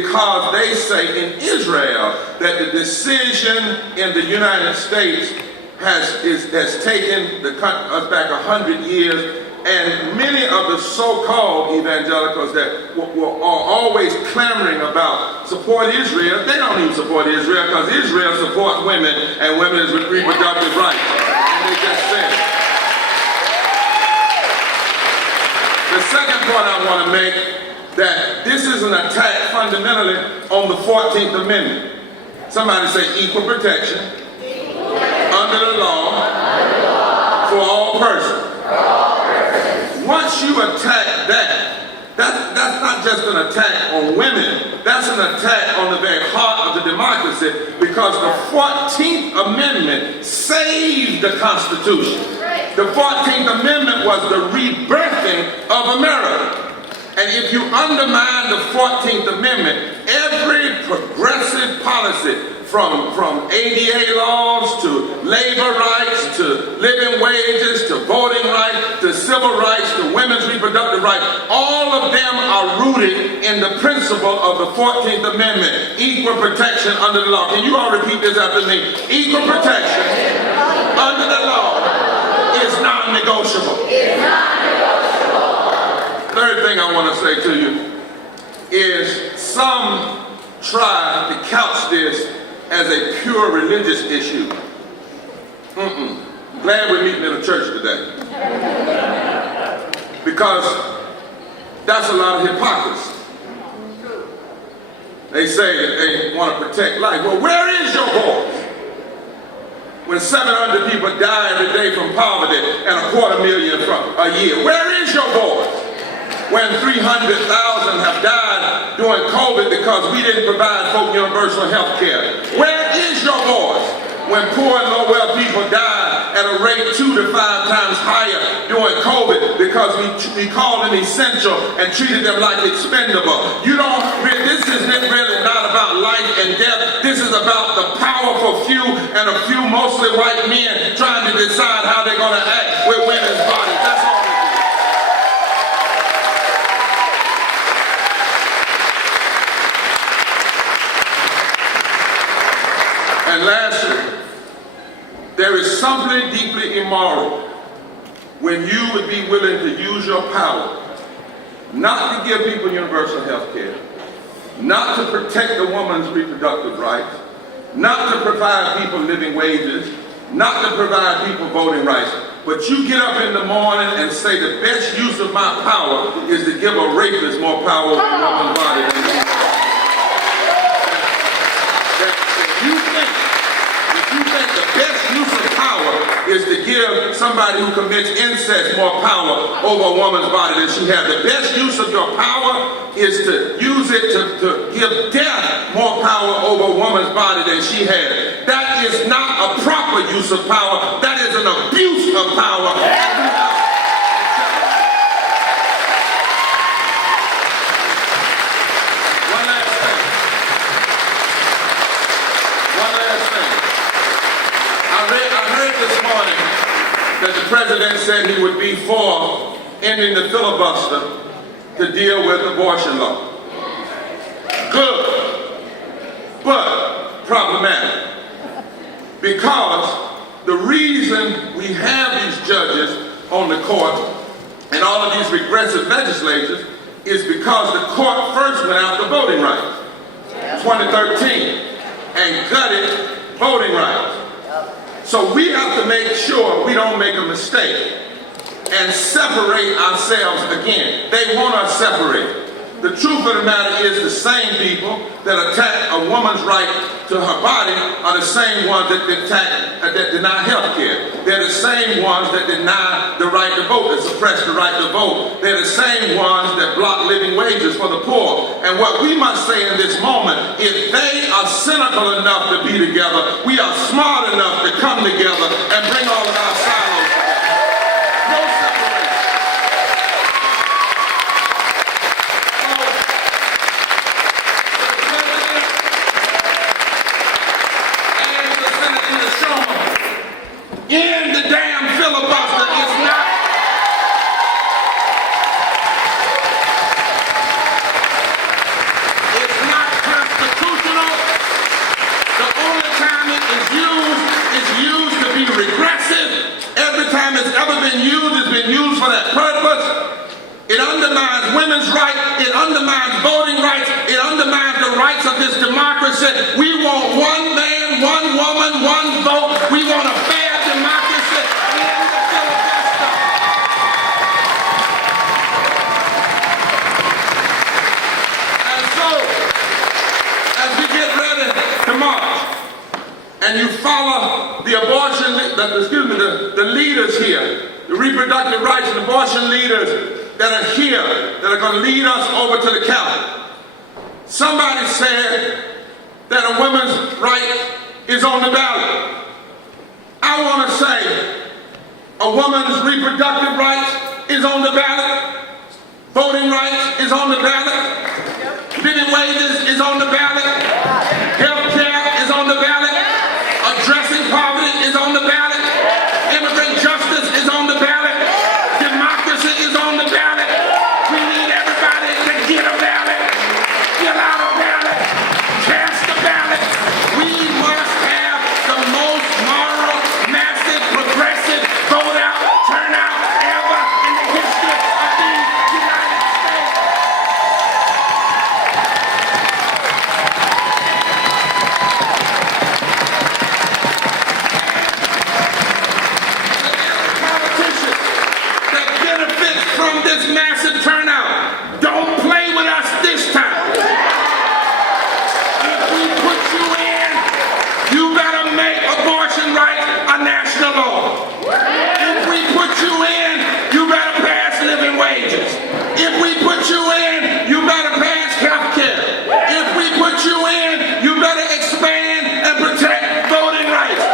because they say in Israel that the decision in the United States has taken us back 100 years, and many of the so-called evangelicals that are always clamoring about support Israel, they don't even support Israel because Israel supports women and women's reproductive rights. And they just said it. The second point I want to make, that this is an attack fundamentally on the 14th Amendment. Somebody say equal protection under the law for all persons. Once you attack that's not just an attack on women, that's an attack on the very heart of the democracy, because the 14th Amendment saved the Constitution. The 14th Amendment was the rebirthing of America. And if you undermine the 14th Amendment, every progressive policy from ADA laws to labor rights to living wages to voting rights to civil rights to women's reproductive rights, all of them are rooted in the principle of the 14th Amendment, equal protection under the law. Can you all repeat this after me? Equal protection under the law is non-negotiable. Third thing I want to say to you is some try to couch this as a pure religious issue. Glad we're meeting in a church today. Because that's a lot of hypocrisy. They say that they want to protect life. Well, where is your voice? When 700 people die every day from poverty and 250,000 from a year, where is your voice? When 300,000 have died during COVID because we didn't provide folk universal health care. Where is your voice? When poor and low-wealth people died at a rate 2 to 5 times higher during COVID because we called them essential and treated them like expendable. This is really not about life and death. This is about the powerful few and a few mostly white men trying to decide how they're going to act with women's bodies. That's all. And lastly, there is something deeply immoral when you would be willing to use your power not to give people universal health care, not to protect the woman's reproductive rights, not to provide people living wages, not to provide people voting rights, but you get up in the morning and say the best use of my power is to give a rapist more power over a woman's body than me. You think the best use of power is to give somebody who commits incest more power over a woman's body than she has. The best use of your power is to use it to give death more power over a woman's body than she has. That is not a proper use of power. That is an abuse of power. That the president said he would be for ending the filibuster to deal with abortion law. Good, but problematic. Because the reason we have these judges on the court and all of these regressive legislators is because the court first went after voting rights, 2013, and gutted voting rights. So we have to make sure we don't make a mistake and separate ourselves again. They want us separated. The truth of the matter is the same people that attack a woman's right to her body are the same ones that deny health care. They're the same ones that deny the right to vote, that suppress the right to vote. They're the same ones that block living wages for the poor. And what we must say in this moment, if they are cynical enough to be together, we are smart enough to come together and bring all of our silos together. No separation. In the damn filibuster is not. It's not been used, it's been used for that purpose. It undermines women's rights, it undermines voting rights, it undermines the rights of this democracy. We want one man, one woman, one vote. We want a fair democracy in the filibuster. And so, as we get ready to march, and you follow the abortion, the leaders here, the reproductive rights and abortion leaders that are here, that are going to lead us over to the Capitol. Somebody said that a woman's right is on the ballot. I want to say a woman's reproductive rights is on the ballot. Voting rights is on the ballot. Living wages is on the ballot. Health care is on the ballot. Addressing poverty is on the ballot. Immigrant justice is on the ballot. Democracy is on the ballot. We need everybody to get a ballot. Fill out a ballot. Cast a ballot. We must have the most moral, massive, progressive vote out, turnout ever in the history of the United States. From this massive turnout, don't play with us this time. If we put you in, you better make abortion rights a national law. If we put you in, you better pass living wages. If we put you in, you better pass health care. If we put you in, you better expand and protect voting rights.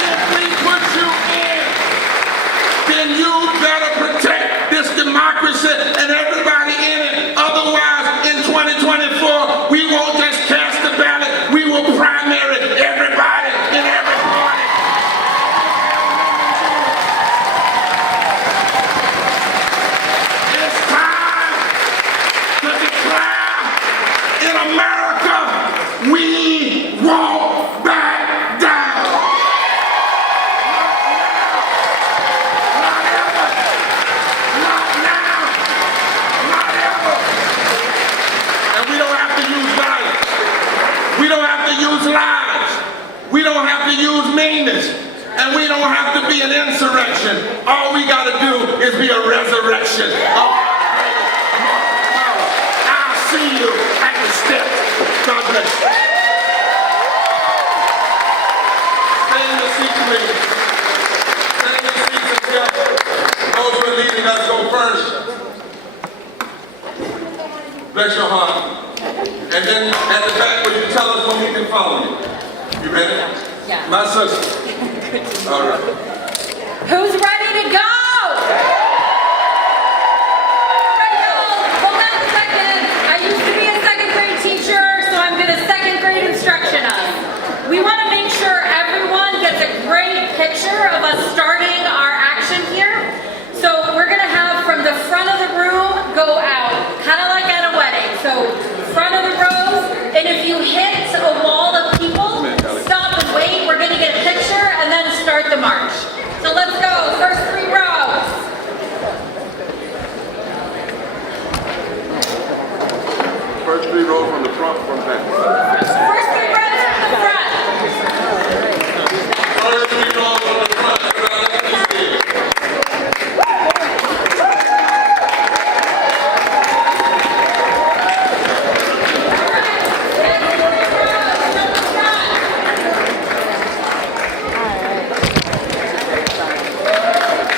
If we put you in, then you better protect this democracy and everybody in it. Otherwise, in 2024, we won't just cast the ballot, we will primary everybody in every party. It's time to declare in America, we won't back down. We don't have to use lies. We don't have to use meanness. And we don't have to be an insurrection. All we got to do is be a resurrection of our greatest moral power. I'll see you at the steps. God bless you. Stay in your seats, please. Stay in your seats until those who are leading us go first. Bless your heart. And then at the back, will you tell us when we can follow you? You ready? Yeah. My sister. All right. Who's ready to go? Hold on a second. I used to be a second grade teacher, so I'm going to second grade instruction us. We want to make sure everyone gets a great picture of us starting our action here. So we're going to have from the front of the room go out, kind of like at a wedding. So front of the rows, and if you hit a wall of people, stop and wait. We're going to get a picture and then start the march. So let's go. First 3 rows. First 3 rows from the front, from the back. First 3 rows from the front. First 3 rows from the front. Let me see.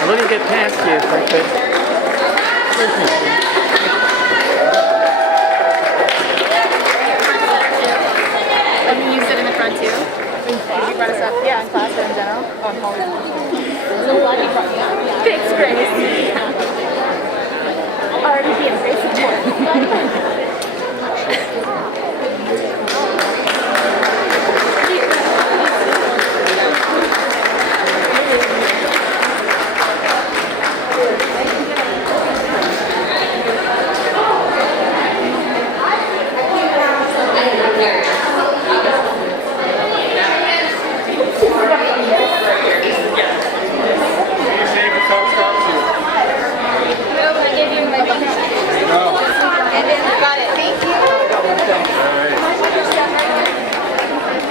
Let me get past you if I could. Let me use it in the front too. You brought us up, yeah, in class or in general. Oh, in college. So glad you brought me up. Yeah. Thanks, Grace. Already being great support.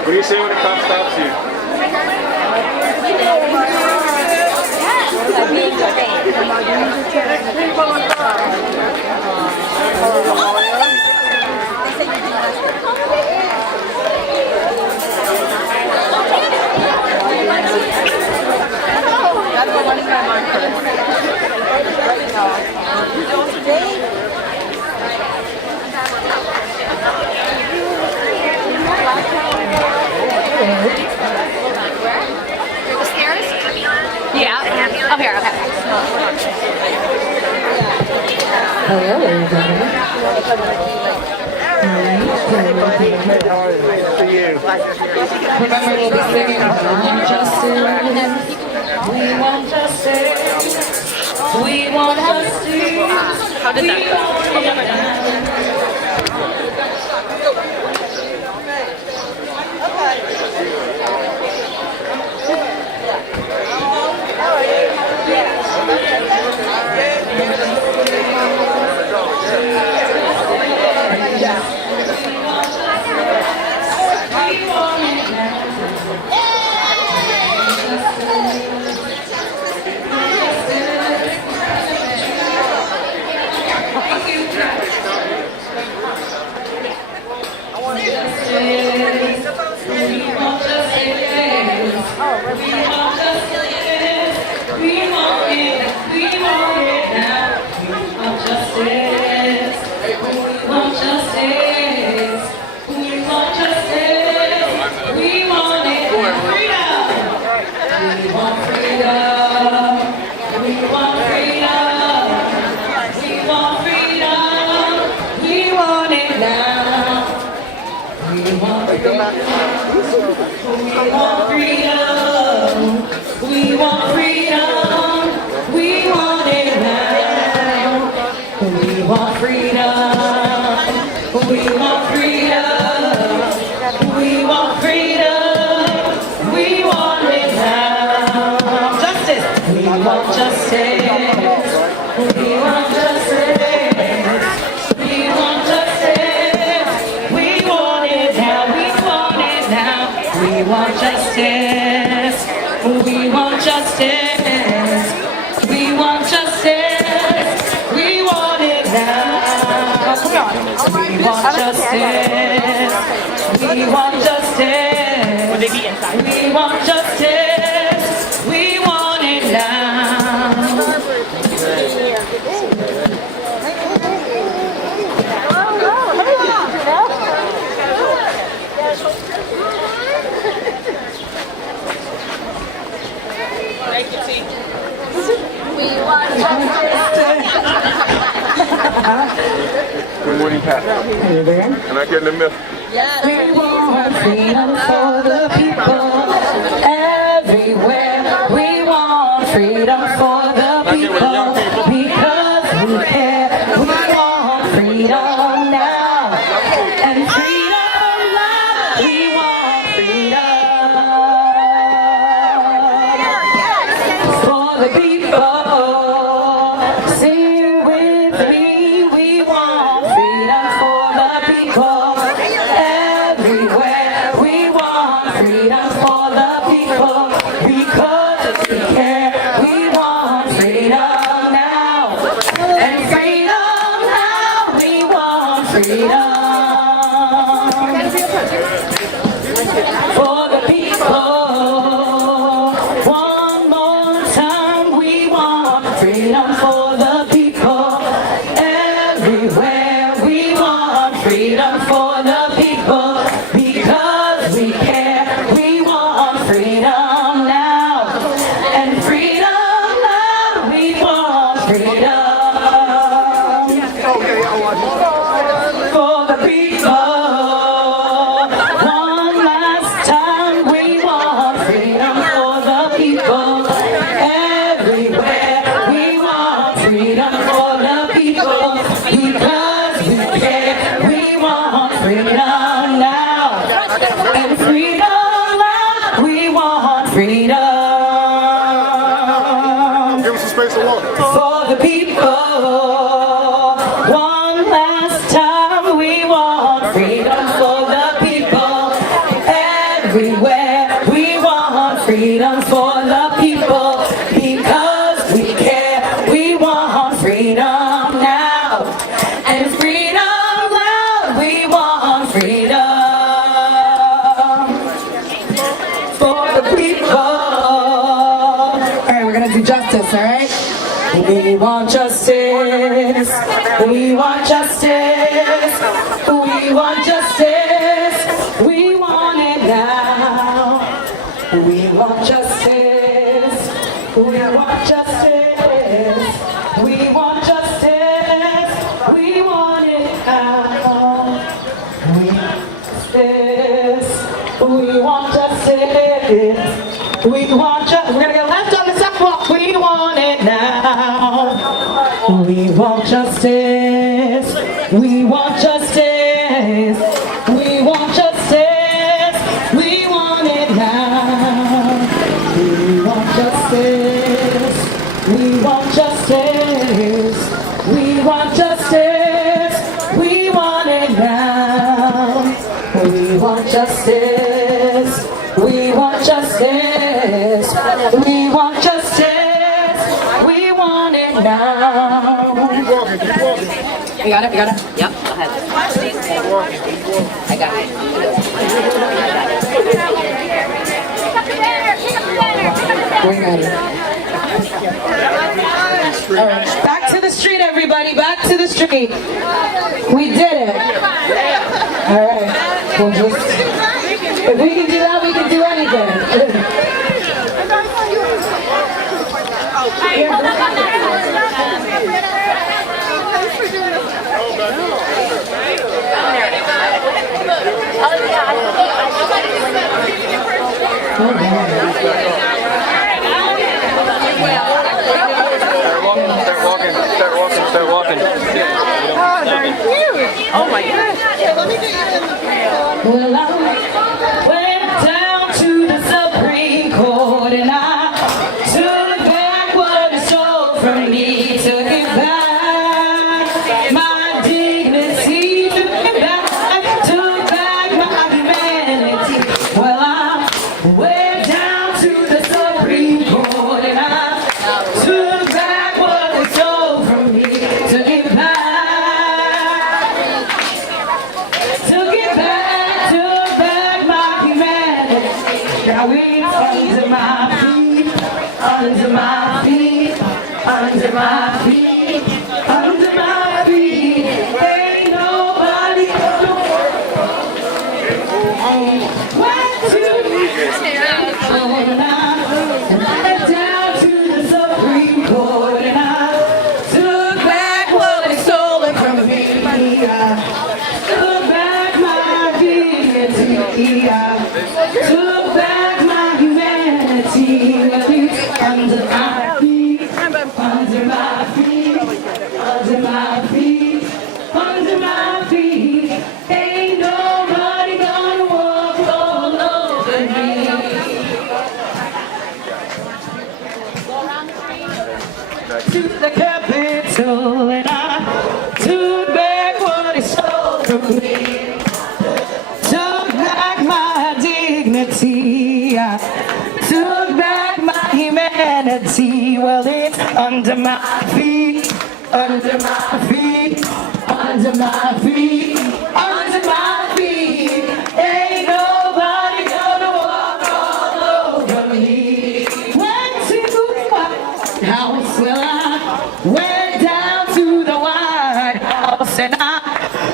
What do you say when a cop stops you? That's the one time on first. Through the stairs? Yeah. Up here, okay. Hello, everybody. Remember, we'll be singing Justice. We want justice. We want justice. How did that go? Good morning, Pat. Hey there. Can I get in the middle? We want freedom for the people everywhere. We want freedom for the people because we care. We want freedom now and freedom now. We want freedom for the people. Sing with me. We want freedom for the people everywhere. We want freedom for the people because we care. We want freedom now and freedom now. We want freedom for the people. One more time, we want freedom for the people everywhere. We want freedom for the people because we care. We want freedom now and freedom now. We want freedom for the people. One last time, we want freedom for the people everywhere. We want freedom for the people because we care. We want freedom. We want justice. We want justice. We want justice. We want it now. We want justice. We want justice. We want justice. We want it now. We want justice. We want justice. We're gonna get left on the sidewalk. We want it now. We want justice. We want justice. We want justice. We want it now. We want justice. We want justice. We want justice. We want it now. We want justice. We want justice. We want justice. We want it now. You got it? You got it? Yep, go ahead. I got it. We got it. All right. Back to the street, everybody. Back to the street. We did it. All right. We'll just, if we can do that, we can do anything. Start walking. Oh my gosh. Well, I went down to the Supreme Court and I took back what it stole from me. Took it back, my dignity. Took it back, took back my humanity. Well, I went down to the Supreme Court and I took back what it stole from me. Took it back. Now it's under my feet, under my feet, under my feet, under my feet. Ain't nobody gonna went down to the Supreme Court and I took back what they stolen from me. I took back my dignity. I took back my humanity. Under my feet, under my feet, under my feet, under my feet. Ain't nobody gonna walk all over me. To the Capitol and I took back what he stole from me. Took back my dignity. I took back my humanity. Well, it's under my feet, under my feet, under my feet, under my feet. Ain't nobody gonna walk all over me. Went to the White House, well, I went down to the White House and I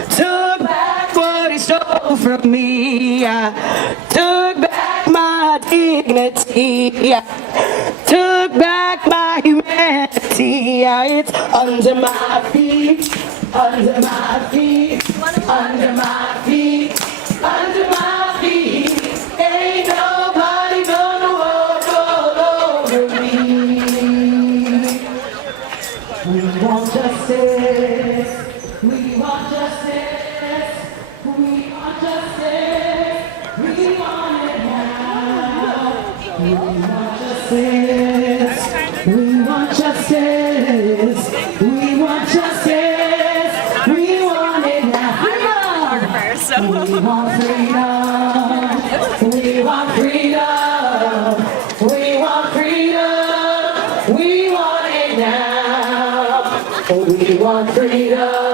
took back what he stole from me. I took back my dignity. I took back my humanity. It's under my feet, under my feet, under my feet, under my feet. Ain't nobody gonna walk all over me. We want justice. We want justice. We want justice. We want it now. We want justice. We want justice. We want justice. We want it now. We want freedom. We want freedom. We want freedom. We want it now. We want freedom.